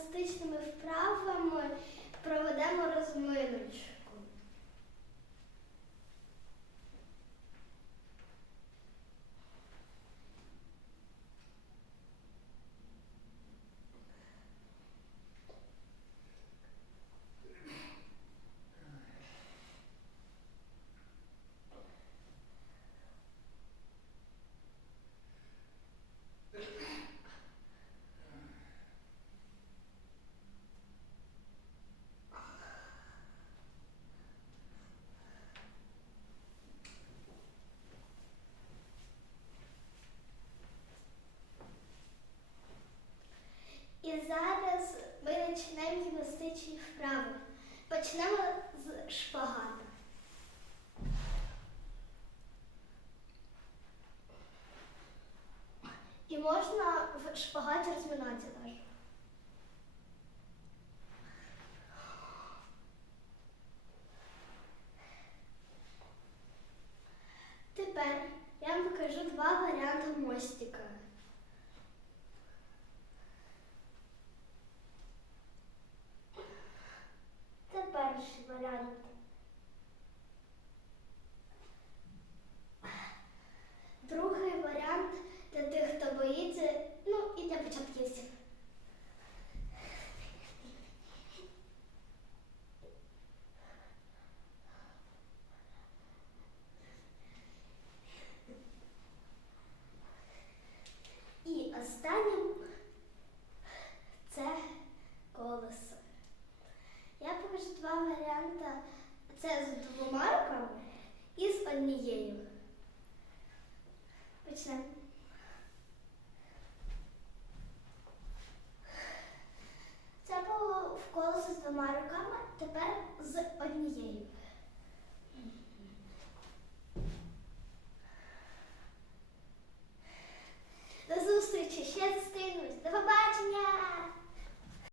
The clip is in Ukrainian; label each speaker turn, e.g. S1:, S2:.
S1: пластичними вправами проведемо розминуч. Гімнастичні вправи. Почнемо з шпагата. І можна в шпагаті розминатися теж. Тепер я вам покажу два варіанти мостика. Lord. Це з двома руками і з однією. Почнемо. Це було в колесо з двома руками, тепер з однією. До зустрічі, ще зустрінемось.